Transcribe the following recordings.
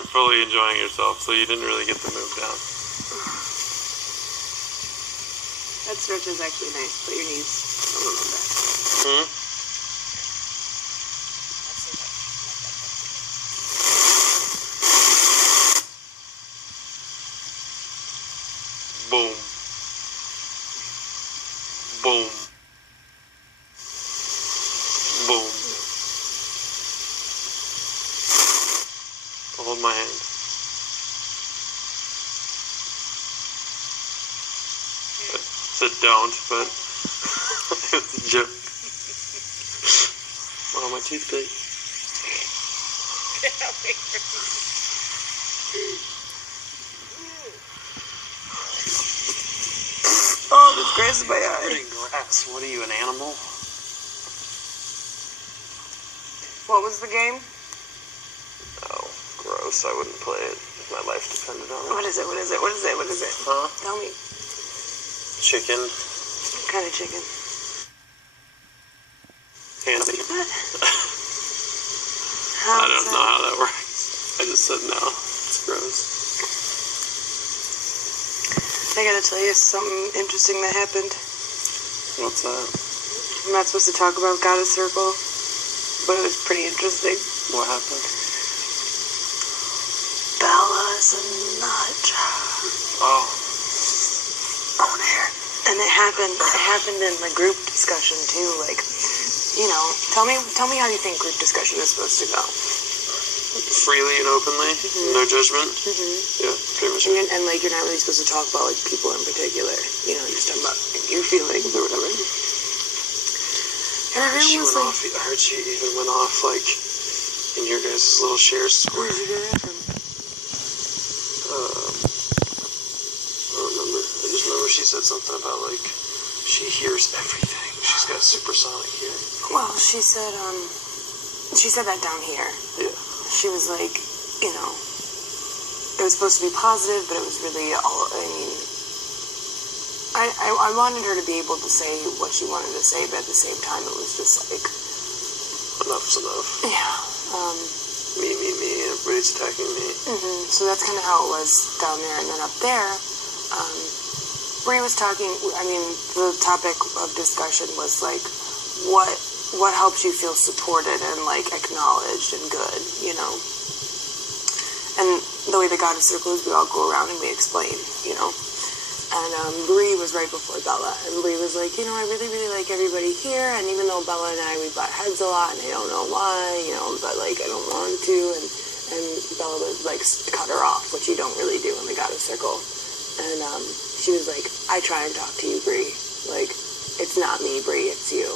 weren't fully enjoying yourself, so you didn't really get the move down. That stretch is actually nice. Put your knees a little back. Boom. Boom. Boom. Hold my hand. I said don't, but it's a joke. Oh, my toothpick. Oh, this grazed my eye. Eating grass. What are you, an animal? What was the game? Oh, gross. I wouldn't play it if my life depended on it. What is it? What is it? What is it? What is it? Huh? Tell me. Chicken. What kind of chicken? Hand. What? I don't know how that works. I just said no. It's gross. I gotta tell you something interesting that happened. What's that? I'm not supposed to talk about Goddess Circle, but it was pretty interesting. What happened? Bella's a nut job. Oh. On air. And it happened in the group discussion too, like, you know, tell me how you think group discussion is supposed to go. Freely and openly, no judgment. Yeah, pretty much. And like, you're not really supposed to talk about like people in particular, you know, just talking about your feelings or whatever. And everyone was like, I heard she even went off like in your guys' little share square. where'd you get that from? I don't remember. I just remember she said something about like she hears everything. She's got supersonic hearing. Well, she said that down here. Yeah. She was like, you know, it was supposed to be positive, but it was really all, I mean, I wanted her to be able to say what she wanted to say, but at the same time, it was just like, enough's enough. yeah. Me, everybody's attacking me. So that's kind of how it was down there. And then up there, Bree was talking, I mean, the topic of discussion was like, what helps you feel supported and like acknowledged and good, you know? And the way the Goddess Circle is, we all go around and we explain, you know? And Bree was right before Bella, and Bree was like, you know, I really, really like everybody here, and even though Bella and I, we butt heads a lot, and I don't know why, you know, but like, I don't want to, and Bella would like cut her off, which you don't really do in the Goddess Circle. And she was like, I try and talk to you, Bree. Like, it's not me, Bree, it's you.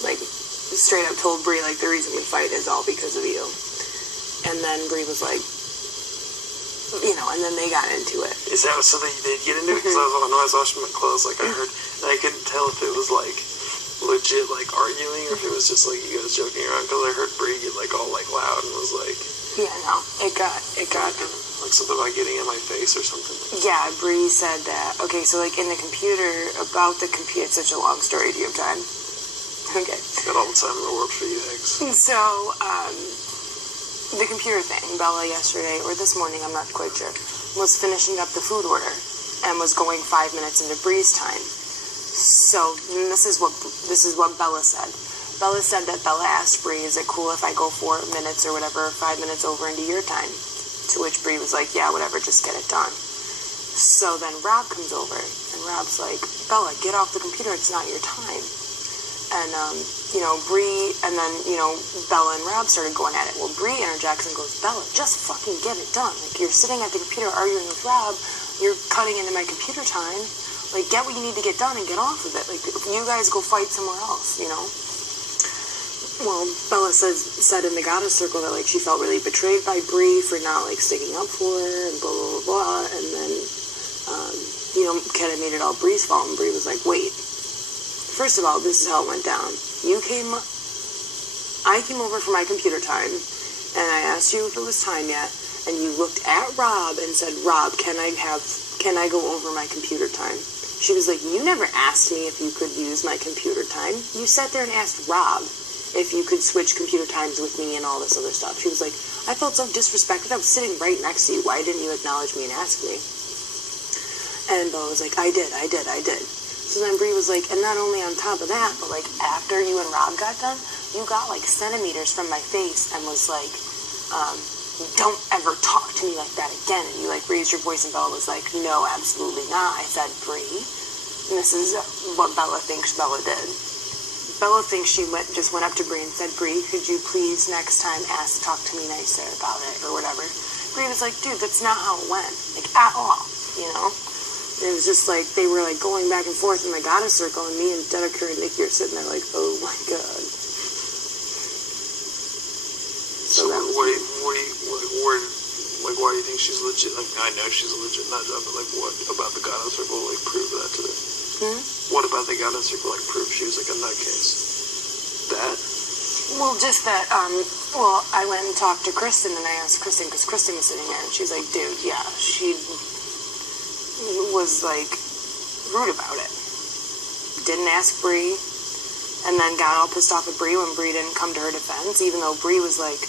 Like, straight up told Bree, like, the reason we fight is all because of you. And then Bree was like, you know, and then they got into it. Is that so they did get into it? Because when I was washing my clothes, like, I heard, and I couldn't tell if it was, like, legit, like, arguing, or if it was just, like, you guys joking around, because I heard Bree get, like, all, like, loud, and was like... Yeah, no, it got... Like, something about getting in my face or something. Yeah, Bree said that. Okay, so, like, in the computer, about the computer, it's such a long story. Do you have time? Okay. Got all the time in the world for you, Hex. So, the computer thing, Bella yesterday, or this morning, I'm not quite sure, was finishing up the food order and was going 5 minutes into Bree's time. So, this is what Bella said. Bella said that Bella asked Bree, is it cool if I go 4 minutes or whatever, 5 minutes over into your time? To which Bree was like, yeah, whatever, just get it done. So then Rob comes over, and Rob's like, Bella, get off the computer, it's not your time. And, you know, Bree, and then, you know, Bella and Rob started going at it. Well, Bree interjects and goes, Bella, just fucking get it done. Like, you're sitting at the computer arguing with Rob, you're cutting into my computer time. Like, get what you need to get done and get off of it. Like, you guys go fight somewhere else, you know? Well, Bella said in the Goddess Circle that, like, she felt really betrayed by Bree for not, like, sticking up for her and blah, blah, blah, blah. And then, you know, kind of made it all Bree's fault. And Bree was like, wait. First of all, this is how it went down. I came over for my computer time, and I asked you if it was time yet, and you looked at Rob and said, Rob, can I go over my computer time? She was like, you never asked me if you could use my computer time. You sat there and asked Rob. if you could switch computer times with me and all this other stuff. She was like, I felt so disrespected. I was sitting right next to you. Why didn't you acknowledge me and ask me? And Bella was like, I did. So then Bree was like, and not only on top of that, but like after you and Rob got done, you got like centimeters from my face and was like, don't ever talk to me like that again. And you like raised your voice, and Bella was like, no, absolutely not. I said, Bree, and this is what Bella thinks Bella did. Bella thinks she just went up to Bree and said, Bree, could you please next time talk to me nicer about it or whatever. Bree was like, dude, that's not how it went, like at all, you know. And it was just like they were like going back and forth in the goddess circle, and me and Dedeker and Nikki are sitting there like, oh my god. So why do you think she's legit? Like, I know she's a legit nut job, but like, what about the goddess circle like prove that to them? What about the goddess circle like prove she was like a nutcase? That? Well, just that. Well, I went and talked to Kristen, and I asked Kristen because Kristen was sitting there, and she's like, dude, yeah, she was like rude about it. Didn't ask Bree, and then got all pissed off at Bree when Bree didn't come to her defense, even though Bree was like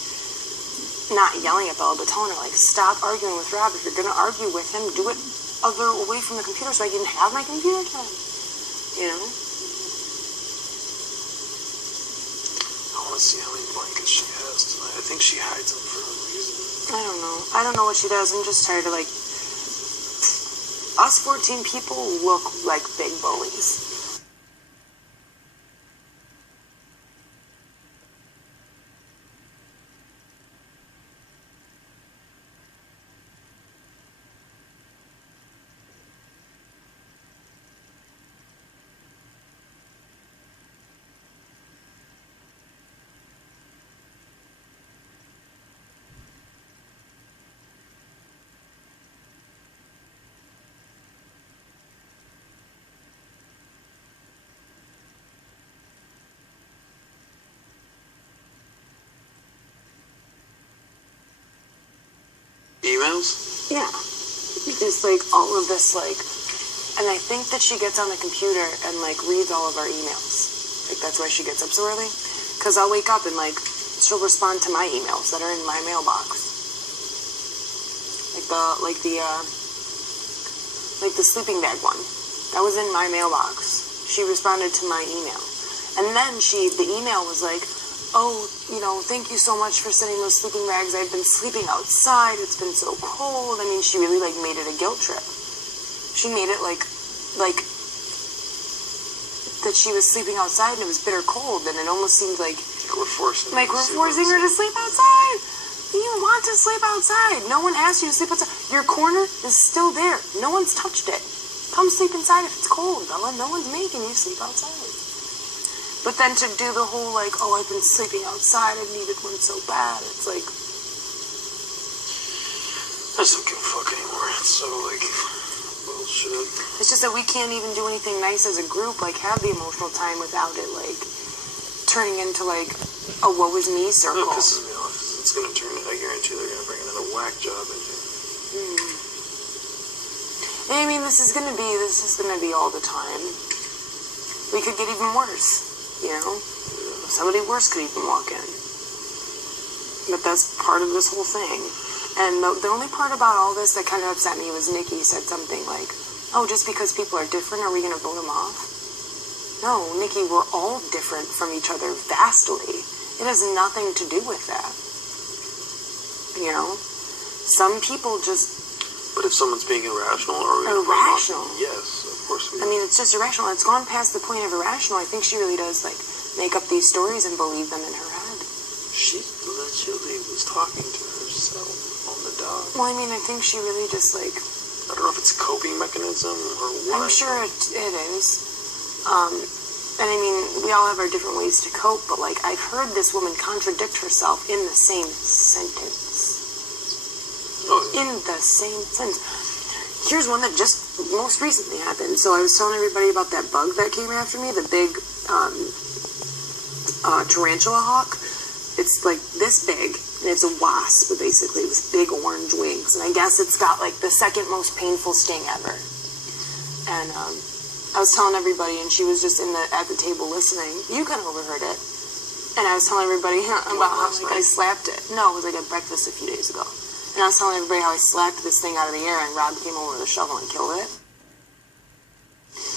not yelling at Bella, but telling her like, stop arguing with Rob. If you're gonna argue with him, do it away from the computer so I can have my computer time. You know? I want to see how many blankets she has tonight. I think she hides them for a reason. I don't know. I don't know what she does. I'm just tired of like us 14 people look like big bullies. Emails? Yeah. Just like all of this, like, and I think that she gets on the computer and like reads all of our emails. Like that's why she gets up so early. Because I'll wake up and like she'll respond to my emails that are in my mailbox. Like the sleeping bag one. That was in my mailbox. She responded to my email. And then the email was like, oh, you know, thank you so much for sending those sleeping bags. I've been sleeping outside. It's been so cold. I mean, she really, like, made it a guilt trip. She made it, like, that she was sleeping outside and it was bitter cold, and it almost seemed like we're forcing her to sleep outside. You want to sleep outside. No one asked you to sleep outside. Your corner is still there. No one's touched it. Come sleep inside if it's cold, Bella. No one's making you sleep outside. But then to do the whole, like, oh, I've been sleeping outside, I needed one so bad, it's like... I just don't give a fuck anymore. It's so, like, bullshit. It's just that we can't even do anything nice as a group, like, have the emotional time without it, like, turning into, like, a woe is me circle. It pisses me off. It's gonna turn it, I guarantee they're gonna bring another whack job in here. I mean, this is gonna be all the time. We could get even worse. You know, somebody worse could even walk in. But that's part of this whole thing. And the only part about all this that kind of upset me was Nikki said something like, oh, just because people are different, are we going to vote them off? No, Nikki, we're all different from each other vastly. It has nothing to do with that. You know? Some people just... But if someone's being irrational, are we going to vote them off? Yes. I mean, it's just irrational. It's gone past the point of irrational. I think she really does, like, make up these stories and believe them in her head. She literally was talking to herself on the dog. Well, I mean, I think she really just, like... I don't know if it's a coping mechanism or what. I'm sure it is. And I mean, we all have our different ways to cope, but, like, I've heard this woman contradict herself in the same sentence. Oh, yeah. In the same sentence. Here's one that just most recently happened. So I was telling everybody about that bug that came after me, the big tarantula hawk. It's like this big, and it's a wasp, basically, with big orange wings. And I guess it's got like the second most painful sting ever. And I was telling everybody, and she was just at the table listening. You kind of overheard it. And I was telling everybody about how like, I slapped it. No, it was like at breakfast a few days ago. And I was telling everybody how I slapped this thing out of the air and Rob came over with a shovel and killed it.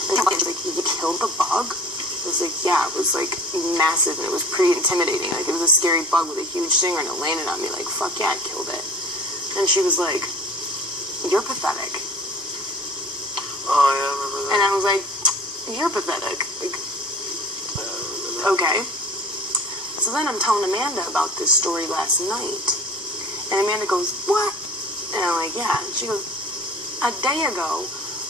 And he was like, you killed the bug? I was like, yeah, it was like massive and it was pretty intimidating. Like it was a scary bug with a huge stinger and it landed on me like, fuck yeah, I killed it. And she was like, you're pathetic. Oh, yeah, I remember that. And I was like, you're pathetic. Like, okay. So then I'm telling Amanda about this story last night. And Amanda goes, what? And I'm like, yeah. And she goes, a day ago,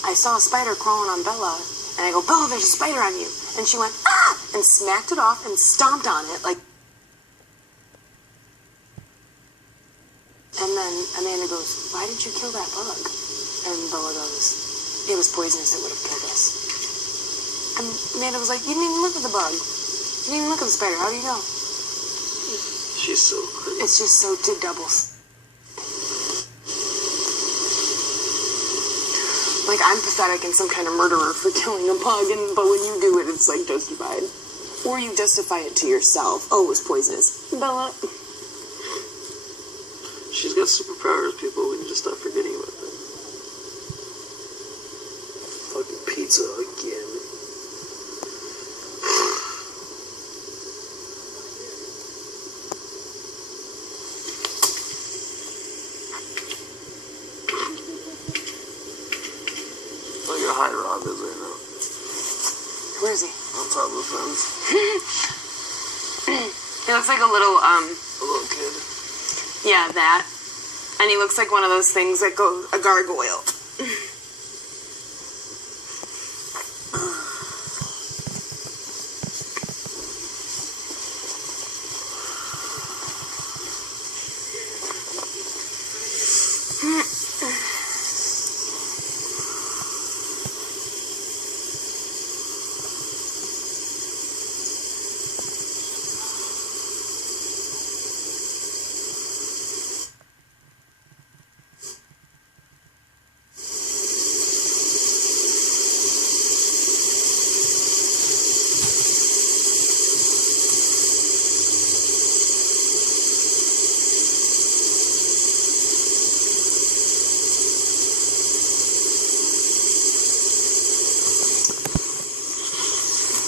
I saw a spider crawling on Bella. And I go, Bella, there's a spider on you. And she went, ah! And smacked it off and stomped on it. Like. And then Amanda goes, why did you kill that bug? And Bella goes, it was poisonous. It would have killed us. And Amanda was like, you didn't even look at the bug. You didn't even look at the spider. How do you know? She's so crazy. It's just so two doubles. Like, I'm pathetic and some kind of murderer for killing a bug, but when you do it, it's, like, justified. Or you justify it to yourself. Oh, it was poisonous. Bella. She's got superpowers, people. We need to stop forgetting about that. Fucking pizza again. Look how high Rob is right now. Where is he? On top of the fence. He looks like a little kid. Yeah, that. And he looks like one of those things that goes, a gargoyle.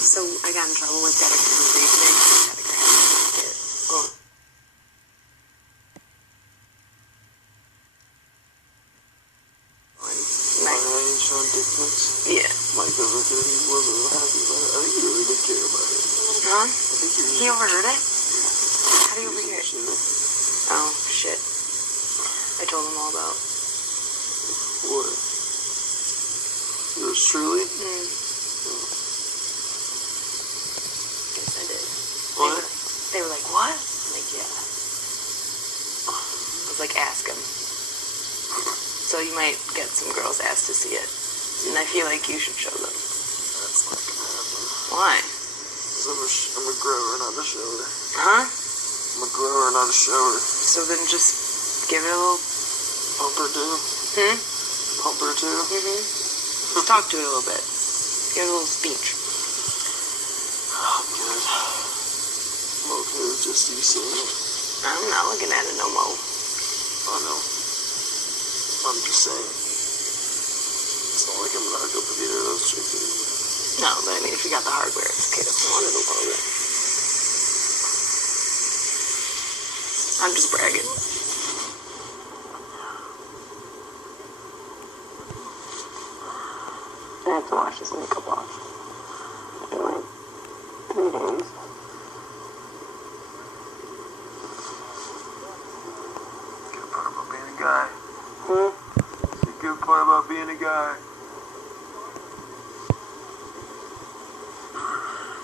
So I got in trouble with that today. Oh. Yeah. Mike over here, he wasn't happy about it. I think he really did care about it. Huh? I think He overheard it? How do you overhear it? Oh, shit. I told him all about. What? Yours truly? Yes, I did. What? They were like, what? I'm like, yeah. I was like, ask him. So you might get some girls asked to see it. And I feel like you should show them. That's not gonna happen. Why? Because I'm a grower, not a shower. Huh? I'm a grower, not a shower. So then just give it a little... Pump or two? Pump or two? Just talk to it a little bit. Give it a little speech. I'm good. I'm okay with just you seeing it. I'm not looking at it no more. I know. I'm just saying. It's not like I'm gonna hook up with either of those chicks. No, but I mean, if you got the hardware, it's okay to flaunt it a little bit. I'm just bragging. I have to wash this makeup off in like 3 days. Good part about being a guy. It's the good part about being a guy.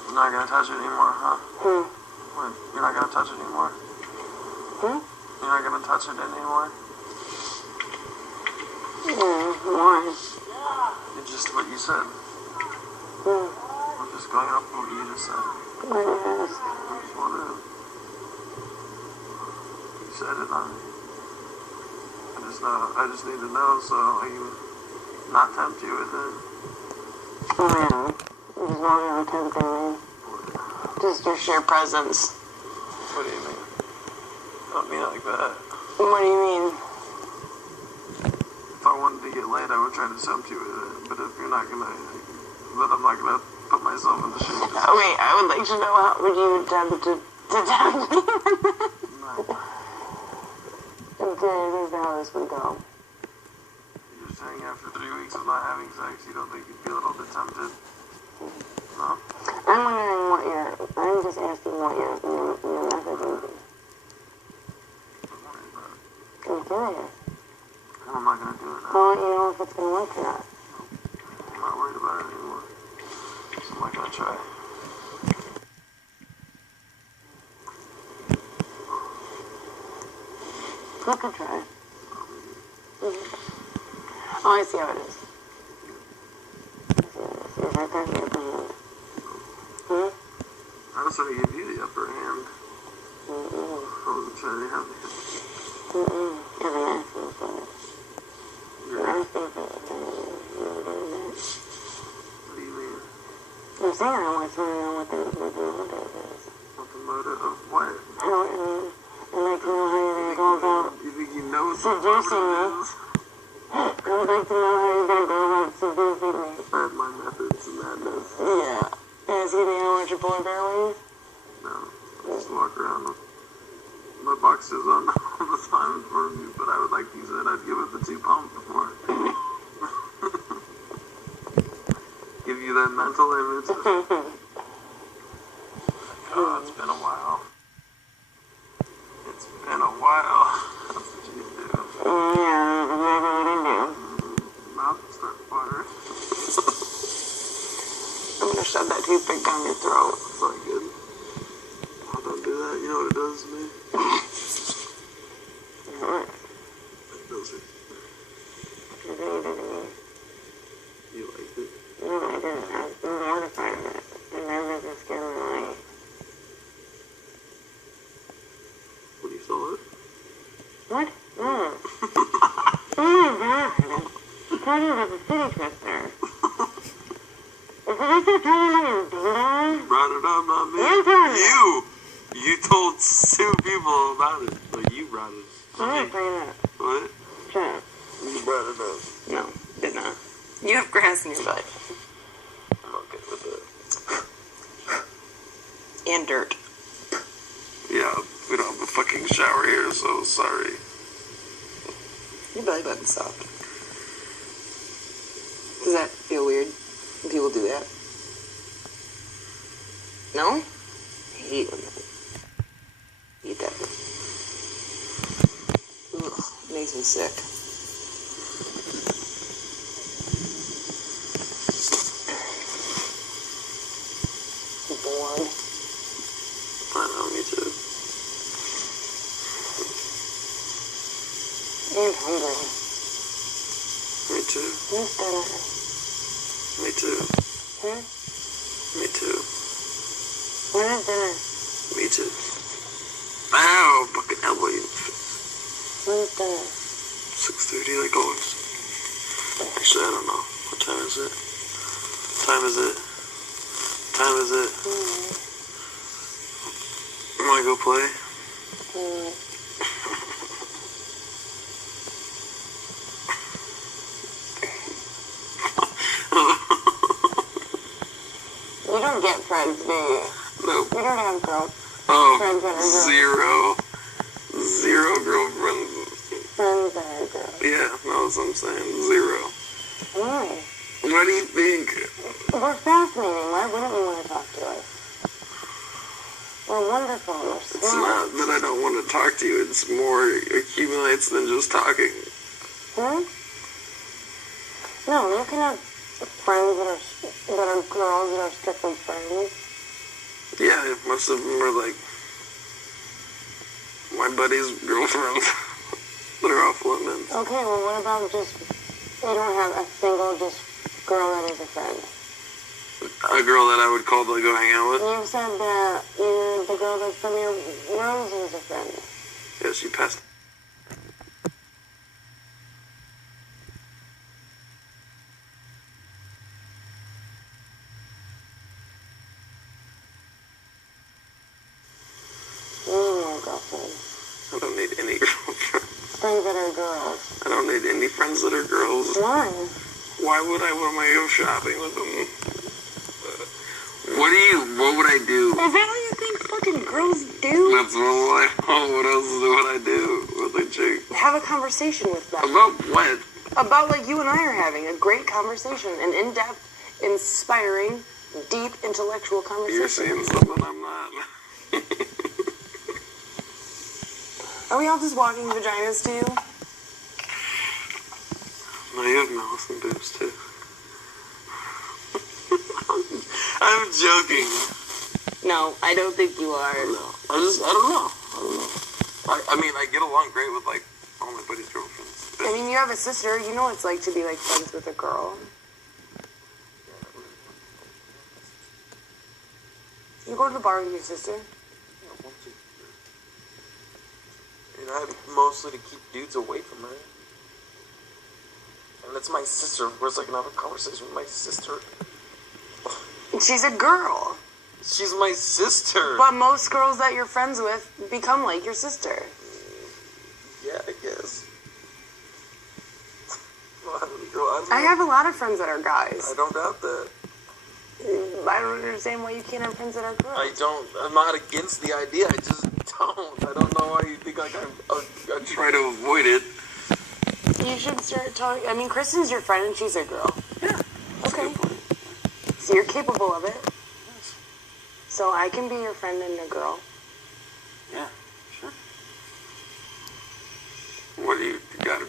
You're not gonna touch it anymore, huh? What? You're not gonna touch it anymore? You're not gonna touch it anymore? Why? It's just what you said. I'm just going off what you just said. Why did I ask? I just wanted to... You said it, honey. I just need to know so I can not tempt you with it. Oh, yeah. As long as you're tempting me. Just your sheer presence. What do you mean? I don't mean it like that. What do you mean? If I wanted to get laid, I would try to tempt you with it. But if you're not gonna, but I'm not gonna put myself in the shoes. Okay, I would like to know how would you attempt to tempt me? I'm curious how this would go. You're saying after 3 weeks of not having sex, you don't think you'd be a little bit tempted? No? I'm wondering what I'm just asking what your method would be. Don't worry about it. I'm curious. I'm not gonna do it now. I'll let you know if it's gonna work or not. I'm not worried about it anymore. So I'm not gonna try. You could try. Oh, I see how it is. Is that going to be upper hand? Hmm? I was trying to give you the upper hand. I wasn't trying to have the hand. Because I'm asking for it. I'm asking for it. What do you mean? I'm saying I want to know what the motive is. What the motive of what? I'd like to know how you're going to go about You think you know what the seducing me. motive is? I would like to know how you're going to go about seducing me. I have my methods and madness. Yeah. Asking me how much a boy bear weighs? No. I just walk around with my boxers on all the time in front of you, but I would like you said I'd give it the 2 pump before. Give you that mental image. Oh, it's been a while. It's been a while. That's what you do. Yeah, exactly what I do. Mouth start watering. I'm going to shove that toothpick down your throat. It's not good. Oh, don't do that. You know what it does to me? What? It does it. What did you do to me? You liked it? No, I didn't. I was mortified of it. The nervous and scared of my life. When you saw it? What? No. Oh my god. You told me about the city trip there. Is it like you're talking about your ding-dong? You brought it up, not me. You told me. You told 2 people about it. But you brought it up. I'm not bringing it up. What? Shut up. You brought it up. No, did not. You have grass in your butt. I'm okay with that. And dirt. Yeah, we don't have a fucking shower here, so sorry. Your belly button's soft. Does that feel weird when people do that? No? I hate when that. Hate that. Ugh, it makes me sick. I'm bored. I know, me too. And hungry. Me too. Where's dinner? Me too. Hmm? Me too. When is dinner? Me too. Ow! Fucking elbow you in the face. When is dinner? 6:30 like always. Actually, I don't know. What time is it? Time is it? Time is it? You wanna go play? You don't get friends, do you? Nope. You don't have girls. Oh, Friends that are girls. Zero girlfriends. Friends that are girls. Yeah, that's what I'm saying. 0. Why? What do you think? We're fascinating. Why wouldn't you want to talk to us? We're wonderful. We're smart. It's not that I don't want to talk to you. It's more accumulates than just talking. Hmm? No, you can have friends that are girls that are strictly friends. Yeah, most of them are like my buddy's girlfriends that are off limits. Okay, well, what about just, you don't have a single just girl that is a friend? A girl that I would call to go hang out with? You said that the girl that's from your Rose is a friend. Yeah, she passed. girlfriend. I don't need any girlfriends. Friends that are girls. I don't need any friends that are girls. Why? Why would I? What am I go shopping with them? What would I do? Is that what you think fucking girls do? That's what else would I do with a chick? Have a conversation with them. About what? About like you and I are having a great conversation, an in-depth, inspiring, deep intellectual conversation. You're saying something I'm not. Are we all just walking vaginas to you? No, you have mouth and boobs too. I'm joking. No, I don't think you are. No, I don't know. I mean, I get along great with like all my buddies' girlfriends. I mean, you have a sister. You know what it's like to be like friends with a girl. You go to the bar with your sister? And I mostly to keep dudes away from her. And it's my sister. Of course, I can have a conversation with my sister. She's a girl. She's my sister. But most girls that you're friends with become like your sister. Yeah, I guess. I have a lot of friends that are guys. I don't doubt that. I don't understand why you can't have friends that are girls. I'm not against the idea. I just don't. I don't know why you think like I Try to avoid it. You should start talking. I mean, Kristen's your friend and she's a girl. Yeah. Okay. So you're capable of it. So I can be your friend and a girl. Yeah, sure. What do you gotta...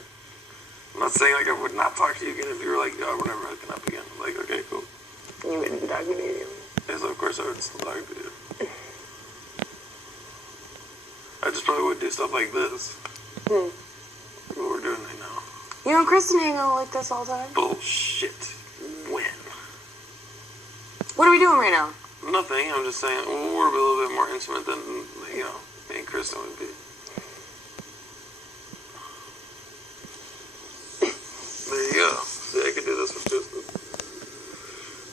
I'm not saying like I would not talk to you again if you were like, oh, we're never hooking up again. Like, okay, cool. You wouldn't talk to me again. Yes, of course I would still talk to you. I just probably would do stuff like this. What we're doing right now. You know, Kristen hang out like this all the time. Bullshit. When? What are we doing right now? Nothing. I'm just saying we're a little bit more intimate than, you know, me and Kristen would be. There you go. See, I could do this with Kristen.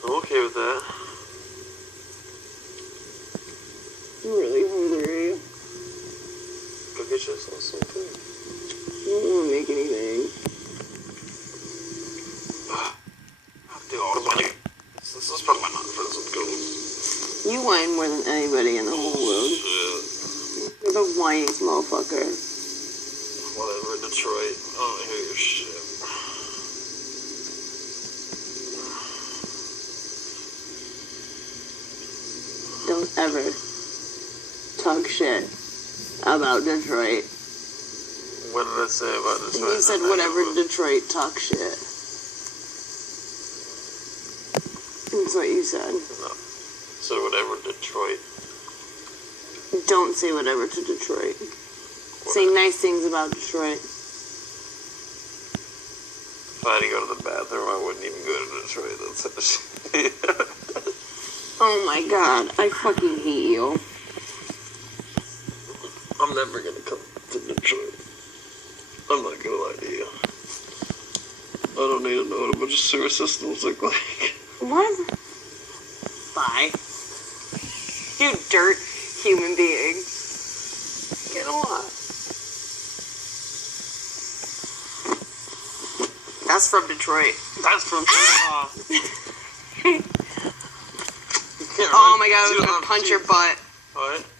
I'm okay with that. I'm really hungry. Go get yourself some food. I don't want to make anything. Dude, all the money. This is probably my non-friends with girls. You whine more than anybody in the whole world. Shit. You're the whiniest motherfucker. Whatever, Detroit. I don't hear your shit. Don't ever talk shit about Detroit. What did I say about Detroit? You said whatever Detroit, talk shit. That's what you said. No. So whatever Detroit. Don't say whatever to Detroit. Say nice things about Detroit. If I had to go to the bathroom, I wouldn't even go to Detroit. That's how shit. Oh my god, I fucking hate you. I'm never gonna come to Detroit. I'm not gonna lie to you. I don't need to know what a bunch of sewer systems look like. What? Bye. You dirt human being. Get off. That's from Detroit. That's from Oh my god, I was gonna punch your butt. What?